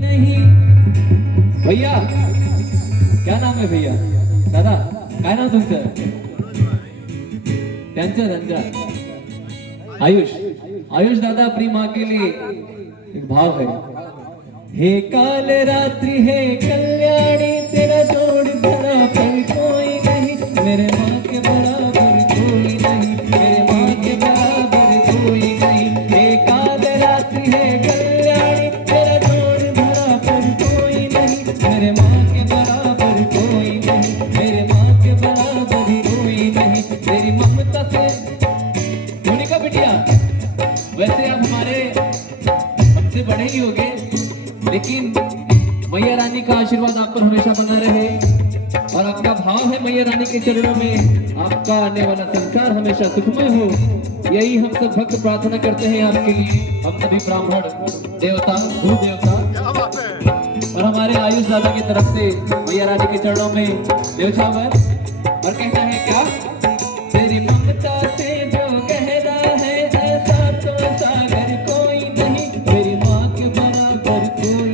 नहीं भैया, क्या नाम आहे भैया? दादा काय नाव तुमचं? त्यांचं आयुष. आयुष दादा, अपनी माँ के लिए एक भाव है. हे काल रात्रि है कल्याणी, तेरा जोड़ धरा पर कोई नहीं, मेरे माँ के बराबर कोई नहीं, मेरे माँ के बराबर कोई नहीं. हे काल रात्रि है कल्याणी, तेरा जोड़ धरा पर कोई नहीं, मेरे माँ के बराबर कोई नहीं, मेरे माँ के बराबर कोई नहीं. तेरी ममता से मोनिका बिटिया, वैसे आप हमारे हमसे बड़े ही होंगे, लेकिन मैया रानी का आशीर्वाद आप पर हमेशा बना रहे और आपका भाव है मैया रानी के चरणों में आपका आने वाला संसार हमेशा सुखमय हो. यही हम सब भक्त प्रार्थना करते हैं आपके लिए, हम सभी ब्राह्मण देवता, भू देवता और हमारे आयुष दादा की तरफ से मैया रानी के चरणों में देवछावर. और कहना है क्या?